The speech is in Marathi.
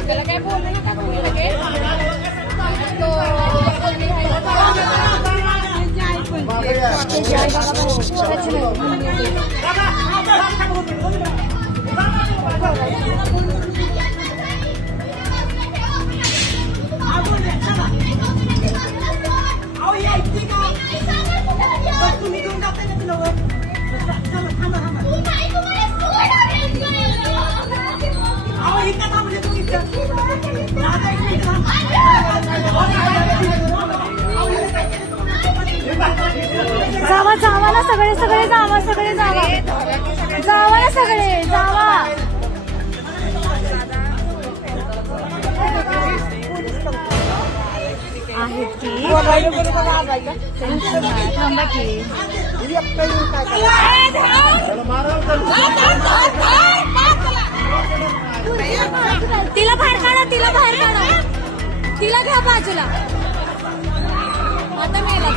त्याला काय बोललं नका तुम्ही लगेच जावा जावा ना सगळे सगळे जावा सगळे जावा जावा ना सगळे जावा आहेत की थांबा की तिला बाहेर काढा तिला बाहेर काढा तिला घ्या बाजूला आता मेला